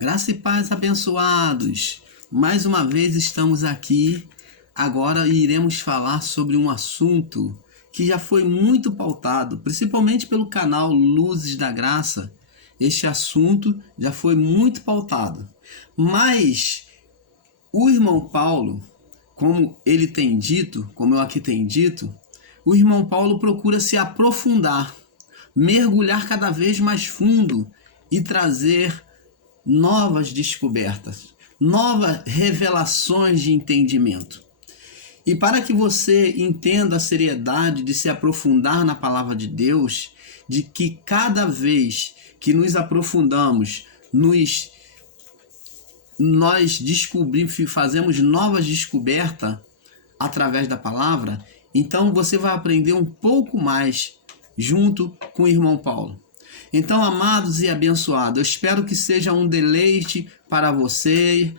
Graça e paz, abençoados. Mais uma vez estamos aqui. Agora iremos falar sobre um assunto que já foi muito pautado, principalmente pelo canal Luzes da Graça. Este assunto já foi muito pautado. Mas o irmão Paulo, como ele tem dito, como eu aqui tenho dito, o irmão Paulo procura se aprofundar, mergulhar cada vez mais fundo e trazer novas descobertas, novas revelações de entendimento. E para que você entenda a seriedade de se aprofundar na palavra de Deus, de que cada vez que nos aprofundamos, nós descobrimos, fazemos novas descobertas através da palavra, então você vai aprender um pouco mais junto com o irmão Paulo. Então, amados e abençoados, eu espero que seja um deleite para você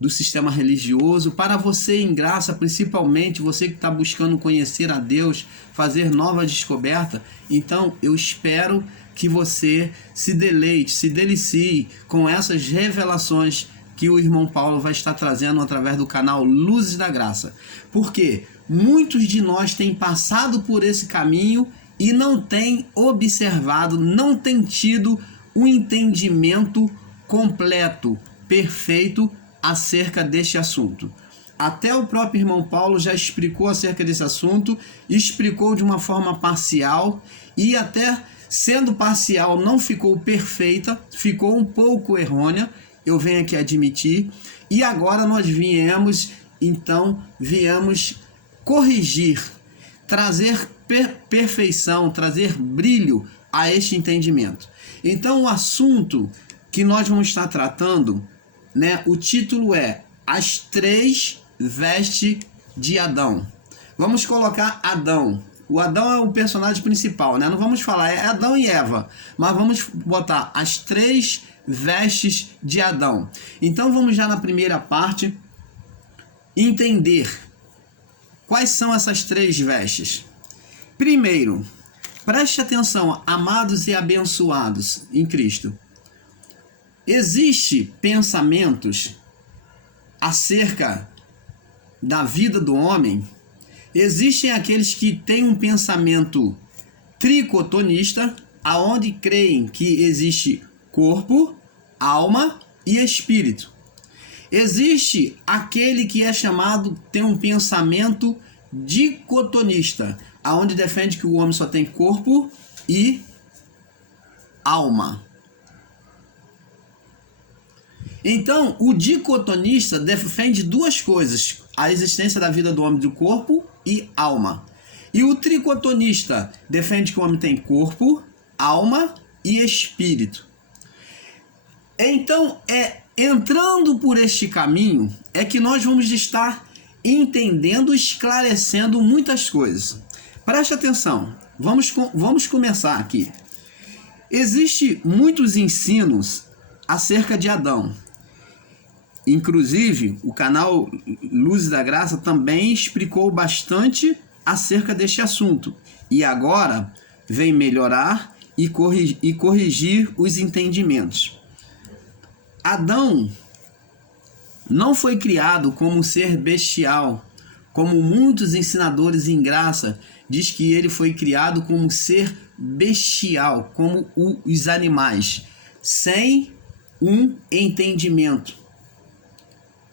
do sistema religioso, para você em graça, principalmente você que está buscando conhecer a Deus, fazer novas descobertas. Então, eu espero que você se deleite, se delicie com essas revelações que o irmão Paulo vai estar trazendo através do canal Luzes da Graça. Porque muitos de nós têm passado por esse caminho e não têm observado, não têm tido um entendimento completo, perfeito acerca deste assunto. Até o próprio irmão Paulo já explicou acerca desse assunto, explicou de uma forma parcial e até sendo parcial não ficou perfeita, ficou um pouco errônea, eu venho aqui admitir, e agora nós viemos corrigir, trazer perfeição, trazer brilho a este entendimento. Então o assunto que nós vamos estar tratando, o título é As Três Vestes de Adão. Vamos colocar Adão. O Adão é o personagem principal, Não vamos falar, é Adão e Eva, mas vamos botar as três vestes de Adão. Então vamos já na primeira parte entender quais são essas três vestes. Primeiro, preste atenção, amados e abençoados em Cristo. Existem pensamentos acerca da vida do homem. Existem aqueles que têm um pensamento tricotonista, aonde creem que existe corpo, alma e espírito. Existe aquele que é chamado, tem um pensamento dicotonista, aonde defende que o homem só tem corpo e alma. Então, o dicotonista defende duas coisas: a existência da vida do homem do corpo e alma. E o tricotonista defende que o homem tem corpo, alma e espírito. Então, entrando por este caminho, é que nós vamos estar entendendo, esclarecendo muitas coisas. Preste atenção, vamos começar aqui. Existem muitos ensinos acerca de Adão. Inclusive, o canal Luzes da Graça também explicou bastante acerca deste assunto. E agora vem melhorar e corrigir os entendimentos. Adão não foi criado como um ser bestial, como muitos ensinadores em graça diz que ele foi criado como um ser bestial, como os animais, sem um entendimento.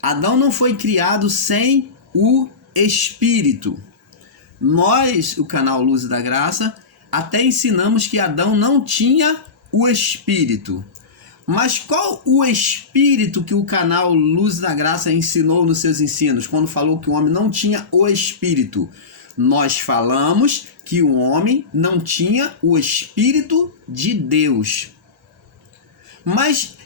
Adão não foi criado sem o Espírito. Nós, o canal Luz da Graça, até ensinamos que Adão não tinha o Espírito. Mas qual o Espírito que o canal Luz da Graça ensinou nos seus ensinos, quando falou que o homem não tinha o Espírito? Nós falamos que o homem não tinha o Espírito de Deus. Mas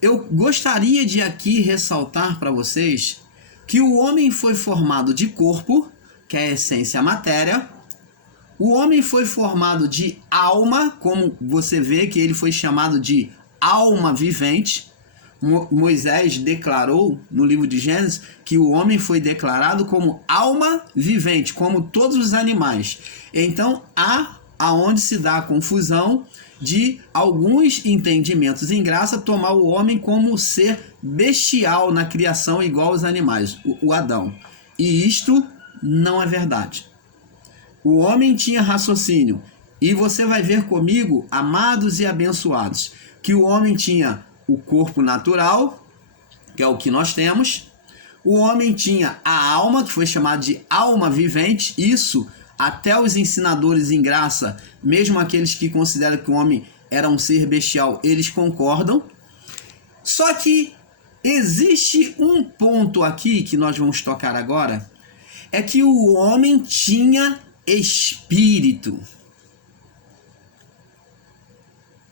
eu gostaria de aqui ressaltar para vocês que o homem foi formado de corpo, que é a essência, a matéria. O homem foi formado de alma, como você vê que ele foi chamado de alma vivente. Moisés declarou no livro de Gênesis que o homem foi declarado como alma vivente, como todos os animais. Então há aonde se dá a confusão de alguns entendimentos em graça tomar o homem como ser bestial na criação igual aos animais, o Adão. E isto não é verdade. O homem tinha raciocínio. E você vai ver comigo, amados e abençoados, que o homem tinha o corpo natural, que é o que nós temos. O homem tinha a alma, que foi chamada de alma vivente. Isso até os ensinadores em graça, mesmo aqueles que consideram que o homem era um ser bestial, eles concordam. Só que existe um ponto aqui que nós vamos tocar agora, é que o homem tinha espírito.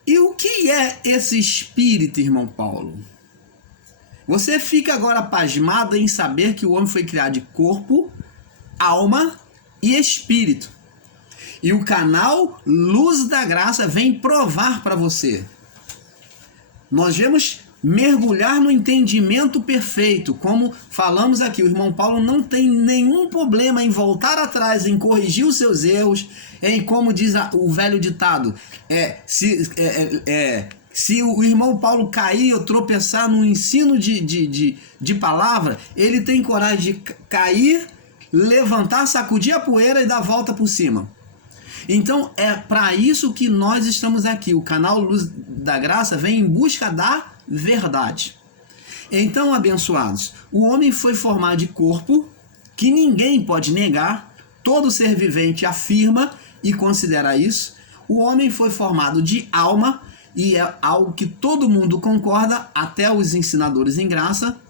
E o que é esse espírito, irmão Paulo? Você fica agora pasmado em saber que o homem foi criado de corpo, alma e espírito. E o canal Luz da Graça vem provar para você. Nós vamos mergulhar no entendimento perfeito. Como falamos aqui, o irmão Paulo não tem nenhum problema em voltar atrás, em corrigir os seus erros, em, como diz o velho ditado, se o irmão Paulo cair ou tropeçar no ensino de palavra, ele tem coragem de cair, levantar, sacudir a poeira e dar a volta por cima. Então é para isso que nós estamos aqui. O canal Luz da Graça vem em busca da verdade. Então, abençoados, o homem foi formado de corpo, que ninguém pode negar, todo ser vivente afirma e considera isso. O homem foi formado de alma, e é algo que todo mundo concorda, até os ensinadores em graça.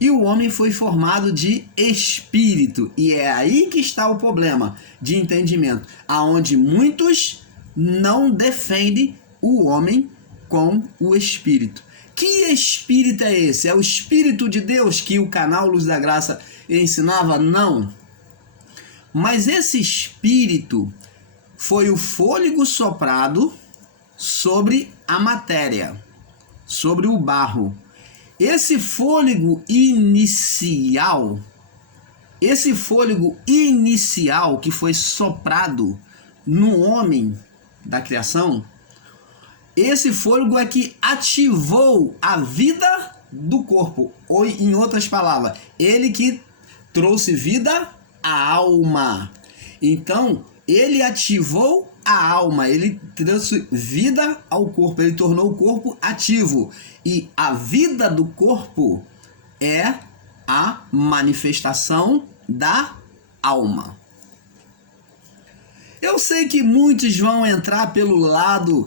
E o homem foi formado de espírito. E é aí que está o problema de entendimento, aonde muitos não defendem o homem com o espírito. Que espírito é esse? É o Espírito de Deus que o canal Luz da Graça ensinava? Não. Mas esse espírito foi o fôlego soprado sobre a matéria, sobre o barro. Esse fôlego inicial que foi soprado no homem da criação, esse fôlego é que ativou a vida do corpo. Ou, em outras palavras, ele que trouxe vida à alma. Então, ele ativou a alma, ele trouxe vida ao corpo, ele tornou o corpo ativo. E a vida do corpo é a manifestação da alma. Eu sei que muitos vão entrar pelo lado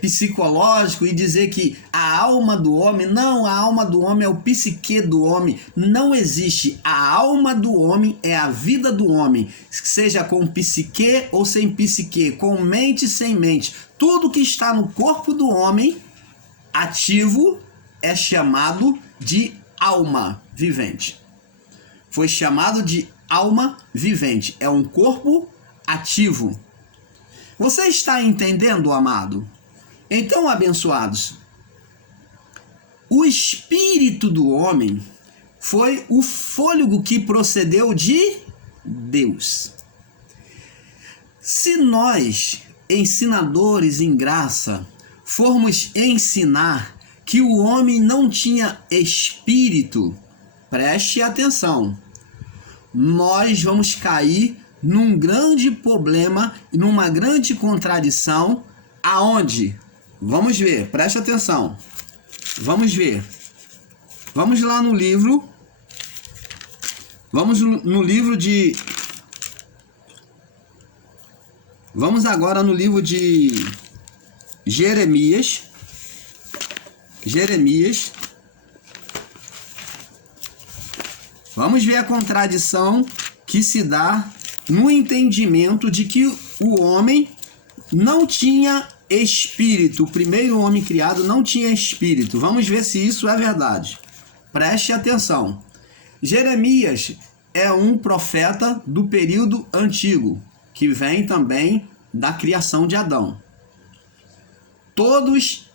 psicológico e dizer que a alma do homem, não, a alma do homem é o psique do homem. Não existe. A alma do homem é a vida do homem, seja com psique ou sem psique, com mente sem mente. Tudo que está no corpo do homem ativo é chamado de alma vivente. Foi chamado de alma vivente. É um corpo ativo. Você está entendendo, amado? Então, abençoados, o espírito do homem foi o fôlego que procedeu de Deus. Se nós, ensinadores em graça, formos ensinar que o homem não tinha espírito, preste atenção, nós vamos cair num grande problema, numa grande contradição, aonde? Vamos ver, preste atenção. Vamos ver. Vamos lá no livro. Vamos agora no livro de Jeremias. Vamos ver a contradição que se dá no entendimento de que o homem não tinha espírito. O primeiro homem criado não tinha espírito. Vamos ver se isso é verdade. Preste atenção. Jeremias é um profeta do período antigo, que vem também da criação de Adão. Todos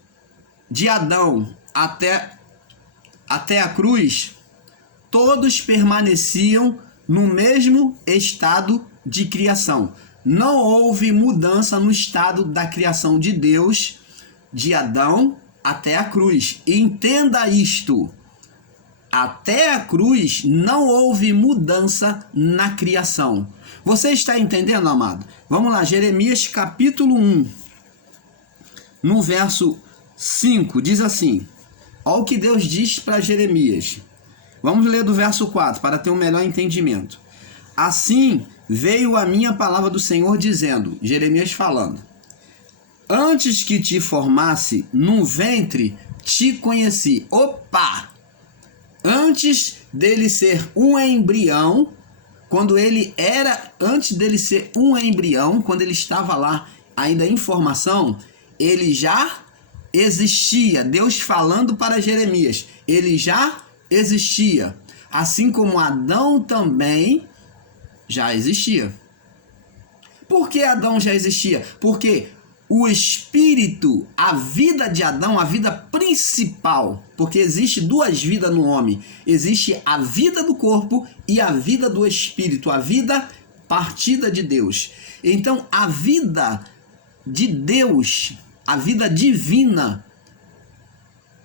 de Adão até a cruz, todos permaneciam no mesmo estado de criação. não houve mudança no estado da criação de Deus, de Adão até a cruz. Entenda isto. Até a cruz não houve mudança na criação. Você está entendendo, amado? Vamos lá, Jeremias capítulo 1, no verso 5, diz assim. Olha o que Deus diz para Jeremias. Vamos ler do verso 4 para ter um melhor entendimento. Assim veio a minha palavra do Senhor dizendo, Jeremias falando, antes que te formasse no ventre, te conheci. Opa! Antes dele ser um embrião, antes dele ser um embrião, quando ele estava lá ainda em formação, ele já existia. Deus falando para Jeremias, ele já existia. Assim como Adão também já existia. Por que Adão já existia? Porque o espírito, a vida de Adão, a vida principal, porque existe duas vidas no homem. Existe a vida do corpo e a vida do espírito, a vida partida de Deus. Então, a vida de Deus, a vida divina,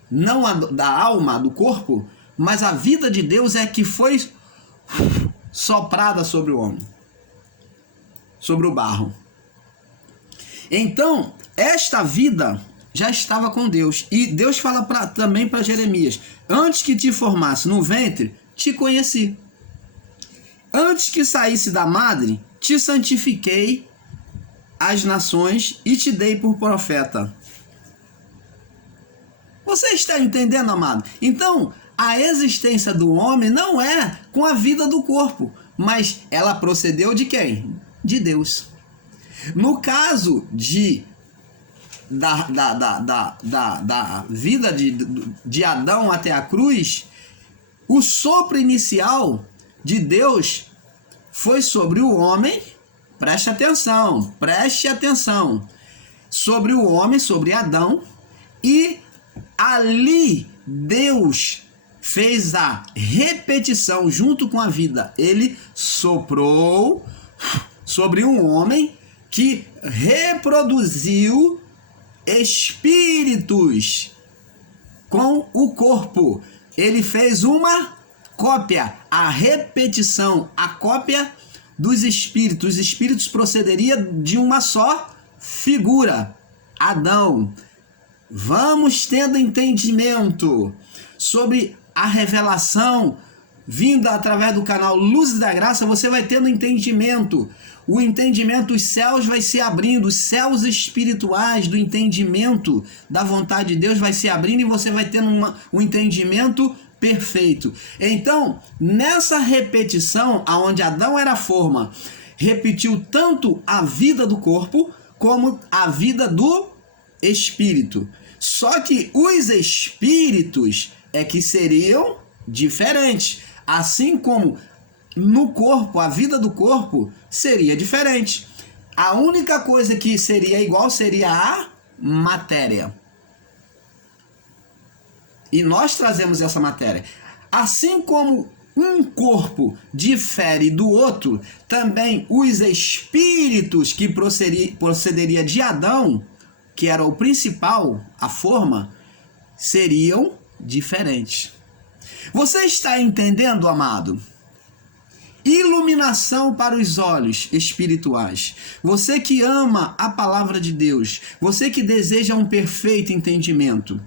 não a da alma, do corpo, mas a vida de Deus é que foi soprada sobre o homem, sobre o barro. Então, esta vida já estava com Deus. E Deus fala também para Jeremias, antes que te formasse no ventre, te conheci. Antes que saísse da madre, te santifiquei as nações e te dei por profeta. Você está entendendo, amado? Então, a existência do homem não é com a vida do corpo, mas ela procedeu de quem? De Deus. No caso da vida de Adão até a cruz, o sopro inicial de Deus foi sobre o homem, preste atenção, sobre o homem, sobre Adão, e ali Deus fez a repetição junto com a vida. Ele soprou sobre um homem que reproduziu espíritos com o corpo. Ele fez uma cópia, a repetição, a cópia dos espíritos. Os espíritos procederiam de uma só figura, Adão. Vamos tendo entendimento sobre a revelação vinda através do canal Luzes da Graça. Você vai tendo entendimento. O entendimento, os céus vai se abrindo, os céus espirituais do entendimento da vontade de Deus vai se abrindo e você vai tendo um entendimento perfeito. Então, nessa repetição, aonde Adão era forma, repetiu tanto a vida do corpo como a vida do espírito. Só que os espíritos é que seriam diferentes, assim como no corpo, a vida do corpo seria diferente. A única coisa que seria igual seria a matéria. E nós trazemos essa matéria. Assim como um corpo difere do outro, também os espíritos que procederia de Adão, que era o principal, a forma, seriam diferentes. Você está entendendo, amado? Iluminação para os olhos espirituais. Você que ama a palavra de Deus, você que deseja um perfeito entendimento,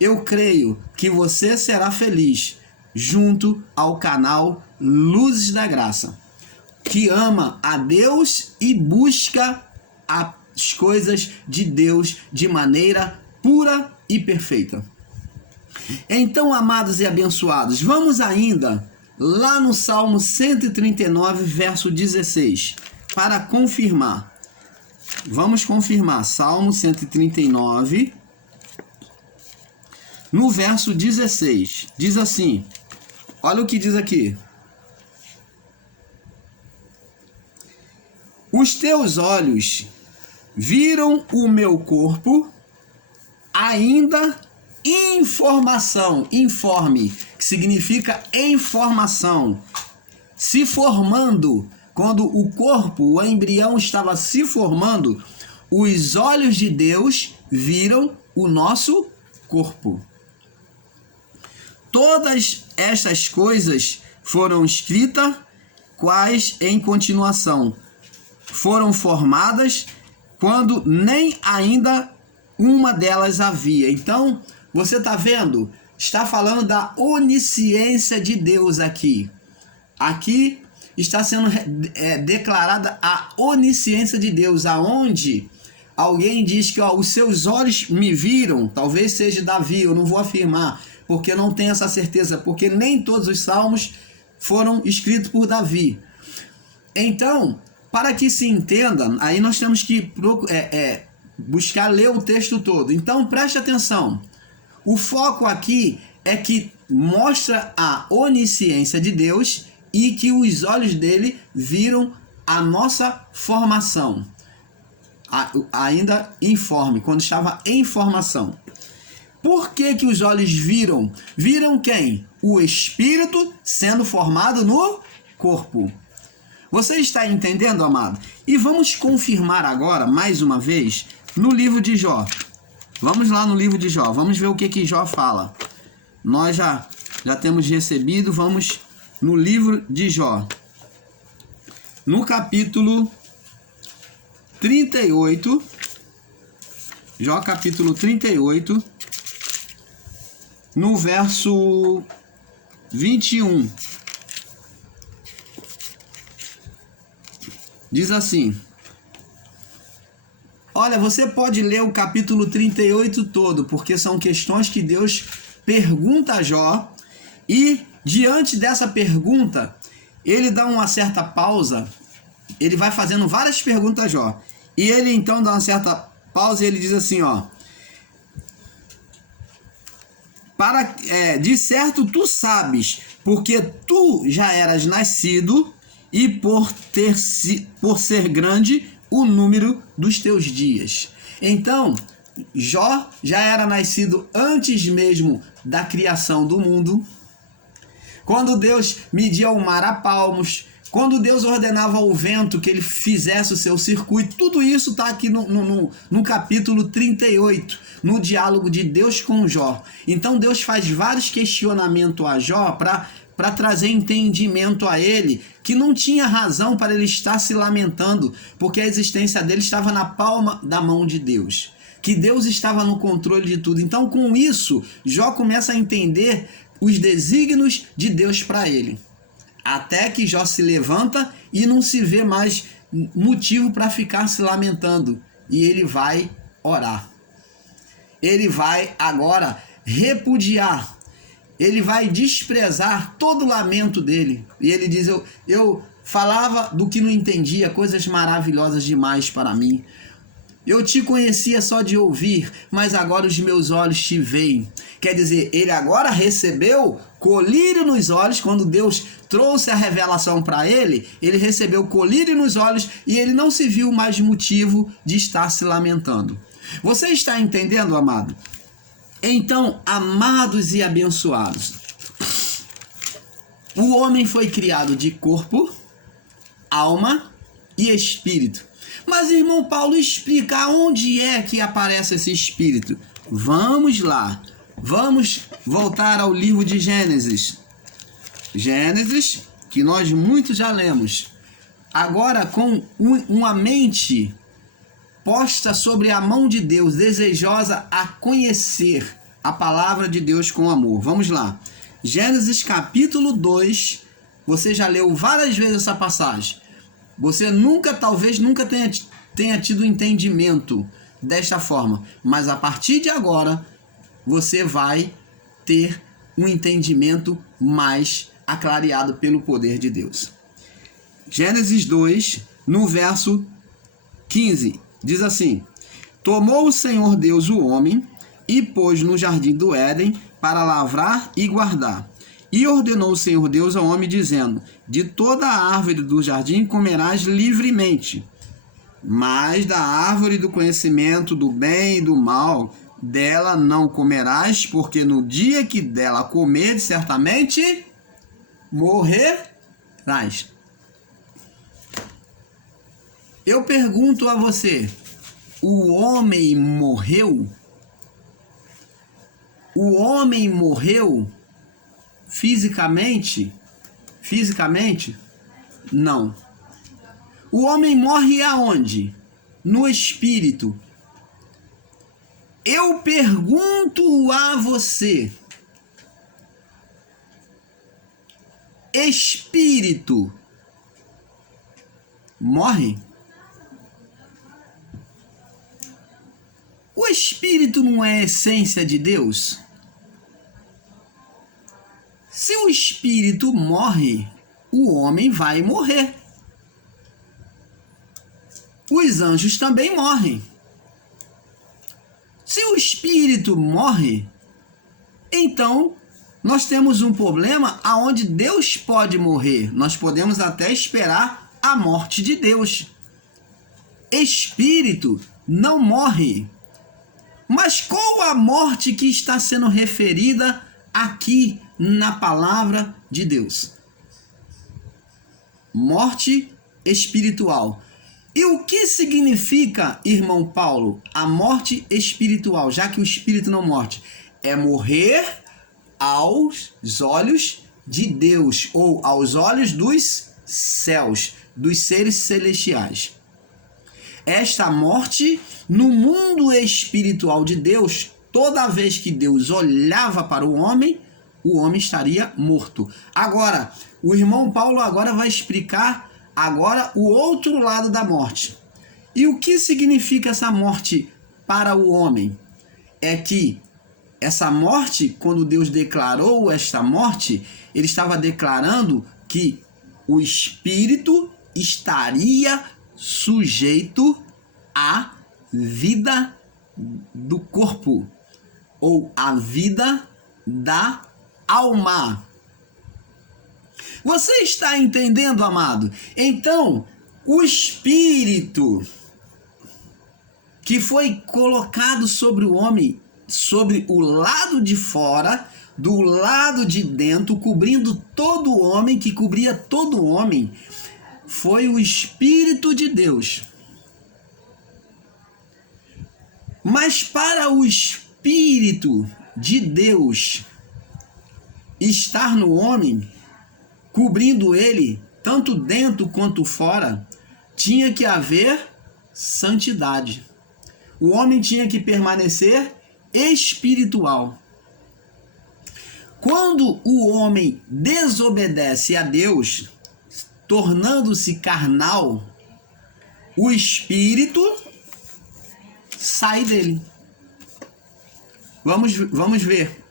eu creio que você será feliz junto ao canal Luzes da Graça, que ama a Deus e busca as coisas de Deus de maneira pura e perfeita. Então, amados e abençoados, vamos ainda lá no Salmo 139, verso 16, para confirmar. Vamos confirmar. Salmo 139, no verso 16. Diz assim, olha o que diz aqui. Os teus olhos viram o meu corpo, ainda informação, informe, que significa informação, se formando quando o corpo, o embrião estava se formando, os olhos de Deus viram o nosso corpo. Todas estas coisas foram escritas, quais em continuação foram formadas, quando nem ainda uma delas havia. Então, você está vendo? Está falando da onisciência de Deus aqui. Aqui está sendo declarada a onisciência de Deus, aonde alguém diz que os seus olhos me viram, talvez seja Davi, eu não vou afirmar, porque não tenho essa certeza, porque nem todos os salmos foram escritos por Davi. Então, para que se entenda, aí nós temos que buscar ler o texto todo. Então, preste atenção. O foco aqui é que mostra a onisciência de Deus e que os olhos dele viram a nossa formação. Ainda informe, quando estava em formação. Por que que os olhos viram? Viram quem? O Espírito sendo formado no corpo. Você está entendendo, amado? E vamos confirmar agora, mais uma vez, no livro de Jó. Vamos lá no livro de Jó. Vamos ver o que Jó fala. Nós já temos recebido. Vamos no livro de Jó. No capítulo 38. Jó capítulo 38. No verso 21. Diz assim. Olha, você pode ler o capítulo 38 todo, porque são questões que Deus pergunta a Jó, e diante dessa pergunta, ele dá uma certa pausa, ele vai fazendo várias perguntas a Jó, e ele então dá uma certa pausa e ele diz assim, de certo tu sabes, porque tu já eras nascido, e por ser grande o número dos teus dias. Então, Jó já era nascido antes mesmo da criação do mundo. Quando Deus media o mar a palmos, quando Deus ordenava ao vento que ele fizesse o seu circuito, tudo isso está aqui no capítulo 38, no diálogo de Deus com Jó. Então Deus faz vários questionamentos a Jó para trazer entendimento a ele, que não tinha razão para ele estar se lamentando, porque a existência dele estava na palma da mão de Deus, que Deus estava no controle de tudo. Então, com isso, Jó começa a entender os desígnios de Deus para ele, até que Jó se levanta e não se vê mais motivo para ficar se lamentando, e ele vai orar. Ele vai agora repudiar, ele vai desprezar todo o lamento dele. E ele diz, eu falava do que não entendia, coisas maravilhosas demais para mim. Eu te conhecia só de ouvir, mas agora os meus olhos te veem. Quer dizer, ele agora recebeu colírio nos olhos. Quando Deus trouxe a revelação para ele, ele recebeu colírio nos olhos e ele não se viu mais motivo de estar se lamentando. Você está entendendo, amado? Então, amados e abençoados, o homem foi criado de corpo, alma e espírito. Mas, irmão Paulo, explica onde é que aparece esse espírito. Vamos lá. Vamos voltar ao livro de Gênesis. Gênesis, que nós muitos já lemos. Agora, com uma mente posta sobre a mão de Deus, desejosa a conhecer a palavra de Deus com amor. Vamos lá. Gênesis capítulo 2. Você já leu várias vezes essa passagem. Você talvez nunca tenha tido entendimento desta forma. Mas a partir de agora, você vai ter um entendimento mais aclareado pelo poder de Deus. Gênesis 2, no verso 15. Diz assim: tomou o Senhor Deus o homem e pôs no jardim do Éden para lavrar e guardar. E ordenou o Senhor Deus ao homem, dizendo: de toda a árvore do jardim comerás livremente, mas da árvore do conhecimento do bem e do mal, dela não comerás, porque no dia que dela comeres, certamente morrerás. Eu pergunto a você, o homem morreu? O homem morreu fisicamente? Fisicamente? Não. O homem morre aonde? No espírito. Eu pergunto a você, espírito morre? O espírito não é a essência de Deus? Se o espírito morre, o homem vai morrer. Os anjos também morrem. Se o espírito morre, então nós temos um problema aonde Deus pode morrer. Nós podemos até esperar a morte de Deus. Espírito não morre. Mas qual a morte que está sendo referida aqui na palavra de Deus? Morte espiritual. E o que significa, irmão Paulo, a morte espiritual, já que o espírito não morre? É morrer aos olhos de Deus, ou aos olhos dos céus, dos seres celestiais. Esta morte, no mundo espiritual de Deus, toda vez que Deus olhava para o homem estaria morto. Agora, o irmão Paulo agora vai explicar agora o outro lado da morte. E o que significa essa morte para o homem? É que essa morte, quando Deus declarou esta morte, ele estava declarando que o espírito estaria sujeito à vida do corpo, ou à vida da alma. Você está entendendo, amado? Então, o espírito que foi colocado sobre o homem, sobre o lado de fora, do lado de dentro, cobrindo todo o homem, que cobria todo o homem, foi o Espírito de Deus. Mas para o Espírito de Deus estar no homem, cobrindo ele, tanto dentro quanto fora, tinha que haver santidade. O homem tinha que permanecer espiritual. Quando o homem desobedece a Deus, tornando-se carnal, o espírito sai dele. Vamos ver.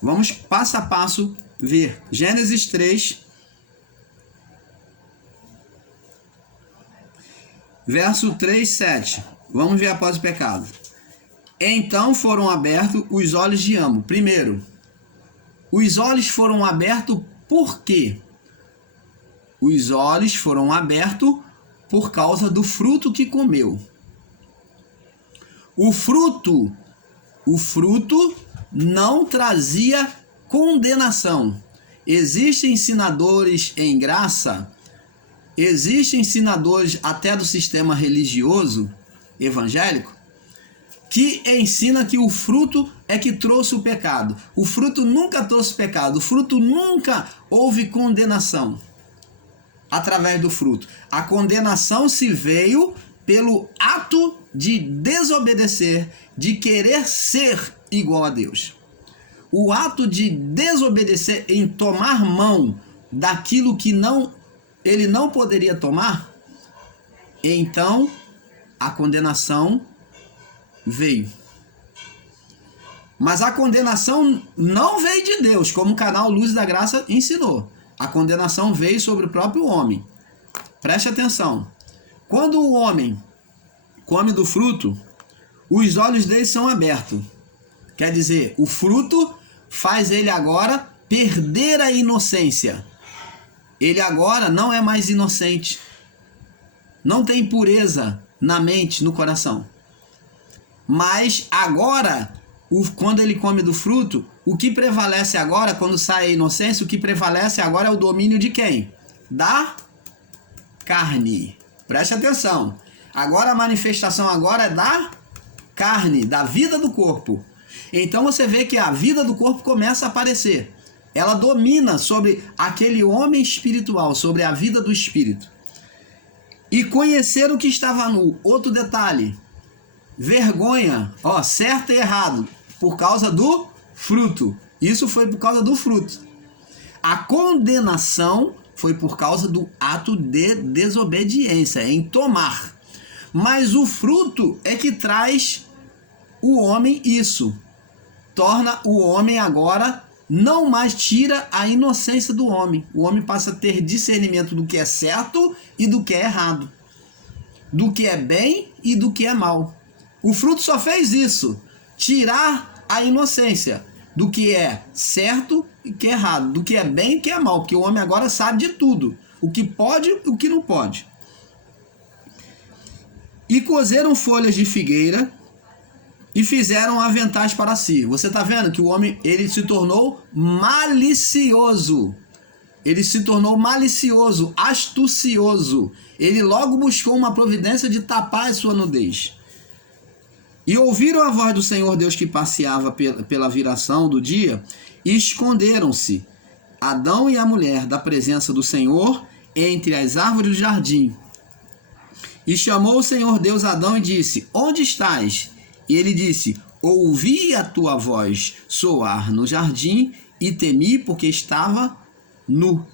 Vamos passo a passo ver. Gênesis 3, verso 3, 7. Vamos ver após o pecado. Então foram abertos os olhos de ambos. Primeiro, os olhos foram abertos por quê? Os olhos foram abertos por causa do fruto que comeu. O fruto não trazia condenação. Existem ensinadores em graça, existem ensinadores até do sistema religioso evangélico, que ensina que o fruto é que trouxe o pecado. O fruto nunca trouxe pecado, o fruto nunca houve condenação através do fruto. A condenação se veio pelo ato de desobedecer, de querer ser igual a Deus. O ato de desobedecer em tomar mão daquilo que ele não poderia tomar, então a condenação veio. Mas a condenação não veio de Deus, como o canal Luz da Graça ensinou. A condenação veio sobre o próprio homem. Preste atenção. Quando o homem come do fruto, os olhos dele são abertos. Quer dizer, o fruto faz ele agora perder a inocência. Ele agora não é mais inocente. Não tem pureza na mente, no coração. Mas agora, quando ele come do fruto, o que prevalece agora, quando sai a inocência, o que prevalece agora é o domínio de quem? Da carne. Preste atenção. Agora a manifestação agora é da carne, da vida do corpo. Então você vê que a vida do corpo começa a aparecer. Ela domina sobre aquele homem espiritual, sobre a vida do espírito. E conhecer o que estava nu. Outro detalhe. Vergonha, certo e errado, por causa do fruto. Isso foi por causa do fruto. A condenação foi por causa do ato de desobediência, em tomar. Mas o fruto é que traz o homem isso. Torna o homem agora, não mais tira a inocência do homem. O homem passa a ter discernimento do que é certo e do que é errado. Do que é bem e do que é mal. O fruto só fez isso. Tirar a inocência do que é certo e o que é errado. Do que é bem e o que é mal. Porque o homem agora sabe de tudo. O que pode e o que não pode. E cozeram folhas de figueira e fizeram aventais para si. Você está vendo que o homem ele se tornou malicioso. Ele se tornou malicioso, astucioso. Ele logo buscou uma providência de tapar a sua nudez. E ouviram a voz do Senhor Deus que passeava pela viração do dia e esconderam-se Adão e a mulher da presença do Senhor entre as árvores do jardim. E chamou o Senhor Deus Adão e disse: onde estás? E ele disse: ouvi a tua voz soar no jardim e temi porque estava nu.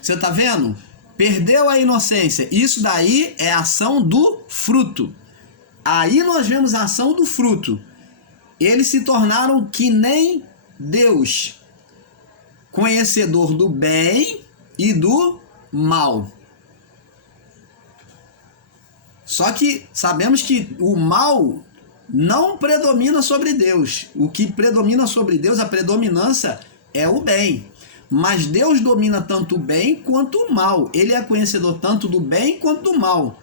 Você está vendo? Perdeu a inocência. Isso daí é a ação do fruto. Aí nós vemos a ação do fruto. Eles se tornaram que nem Deus, conhecedor do bem e do mal. Só que sabemos que o mal não predomina sobre Deus. O que predomina sobre Deus, a predominância, é o bem. Mas Deus domina tanto o bem quanto o mal. Ele é conhecedor tanto do bem quanto do mal.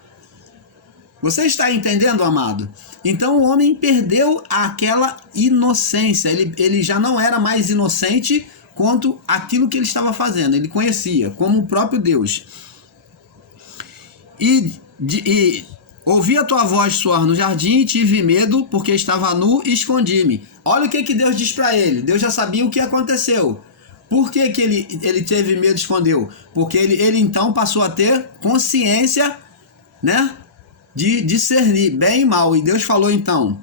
Você está entendendo, amado? Então o homem perdeu aquela inocência. Ele já não era mais inocente quanto aquilo que ele estava fazendo. Ele conhecia como o próprio Deus. E ouvi a tua voz soar no jardim e tive medo porque estava nu e escondi-me. Olha o que Deus diz para ele. Deus já sabia o que aconteceu. Por que ele teve medo e escondeu? Porque ele então passou a ter consciência, né, de discernir bem e mal. E Deus falou então: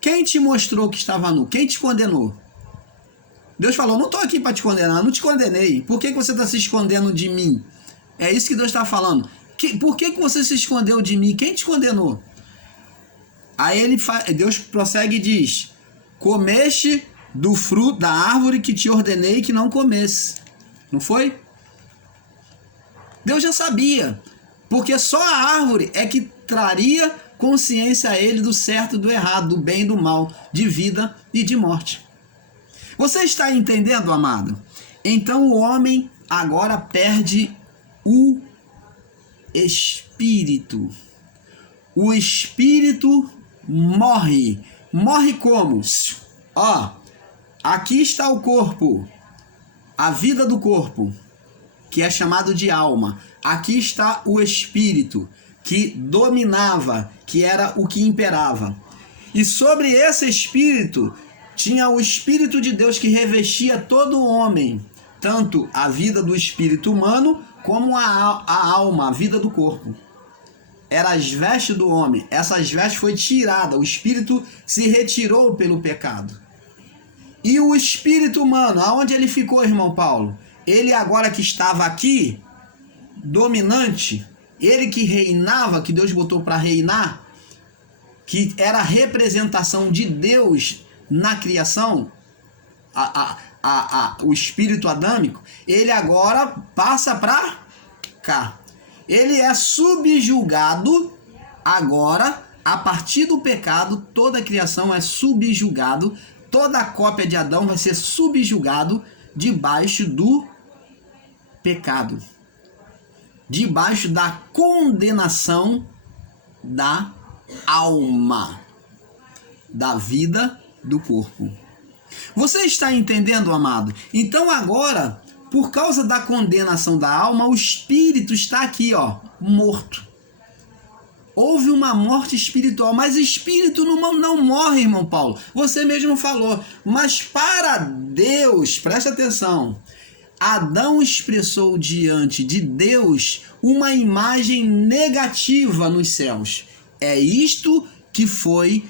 quem te mostrou que estava nu? Quem te condenou? Deus falou: não estou aqui para te condenar, não te condenei. Por que você está se escondendo de mim? É isso que Deus está falando. Por que você se escondeu de mim? Quem te condenou? Aí Deus prossegue e diz: comeste do fruto da árvore que te ordenei que não comesse. Não foi? Deus já sabia. Porque só a árvore é que traria consciência a ele do certo e do errado, do bem e do mal, de vida e de morte. Você está entendendo, amado? Então o homem agora perde o espírito. O espírito morre. Morre como? Aqui está o corpo, a vida do corpo, que é chamado de alma. Aqui está o espírito, que dominava, que era o que imperava. E sobre esse espírito, tinha o Espírito de Deus que revestia todo o homem, tanto a vida do espírito humano, como a alma, a vida do corpo. Era as vestes do homem. Essas vestes foi tirada, o espírito se retirou pelo pecado. E o espírito humano, aonde ele ficou, irmão Paulo? Ele agora que estava aqui, dominante, ele que reinava, que Deus botou para reinar, que era a representação de Deus na criação, o espírito adâmico, ele agora passa para cá. Ele é subjugado agora, a partir do pecado, toda a criação é subjugado, toda a cópia de Adão vai ser subjugado debaixo do pecado, debaixo da condenação da alma, da vida do corpo. Você está entendendo, amado? Então agora Por causa da condenação da alma, o espírito está aqui, ó, morto. Houve uma morte espiritual, mas espírito não morre, irmão Paulo. Você mesmo falou. Mas para Deus, presta atenção, Adão expressou diante de Deus uma imagem negativa nos céus. É isto que foi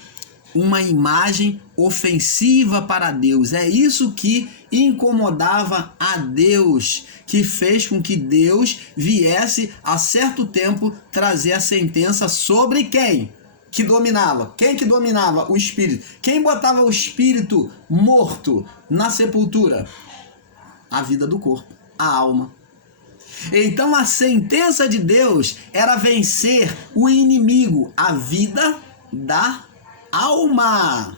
uma imagem ofensiva para Deus. É isso que incomodava a Deus, que fez com que Deus viesse a certo tempo trazer a sentença sobre quem que dominava. Quem que dominava? O espírito. Quem botava o espírito morto na sepultura? A vida do corpo, a alma. Então a sentença de Deus era vencer o inimigo, a vida da alma.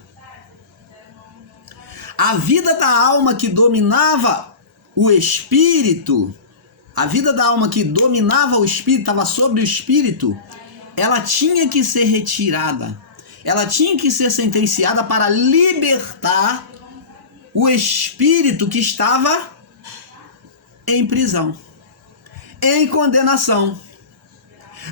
A vida da alma que dominava o espírito, a vida da alma que dominava o espírito, estava sobre o espírito, ela tinha que ser retirada. Ela tinha que ser sentenciada para libertar o espírito que estava em prisão, em condenação.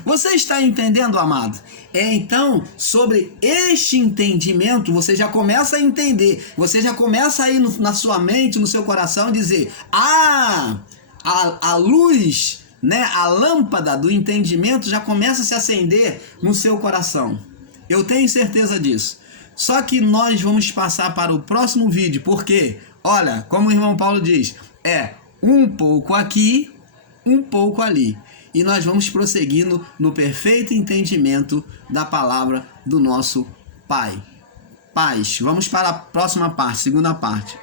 Você está entendendo, amado? Então, sobre este entendimento, você já começa a entender, você já começa a ir na sua mente, no seu coração, dizer: a luz, né, a lâmpada do entendimento já começa a se acender no seu coração. Eu tenho certeza disso. Só que nós vamos passar para o próximo vídeo, porque, olha, como o irmão Paulo diz, é um pouco aqui, um pouco ali. E nós vamos prosseguindo no perfeito entendimento da palavra do nosso Pai. Paz. Vamos para a próxima parte, segunda parte.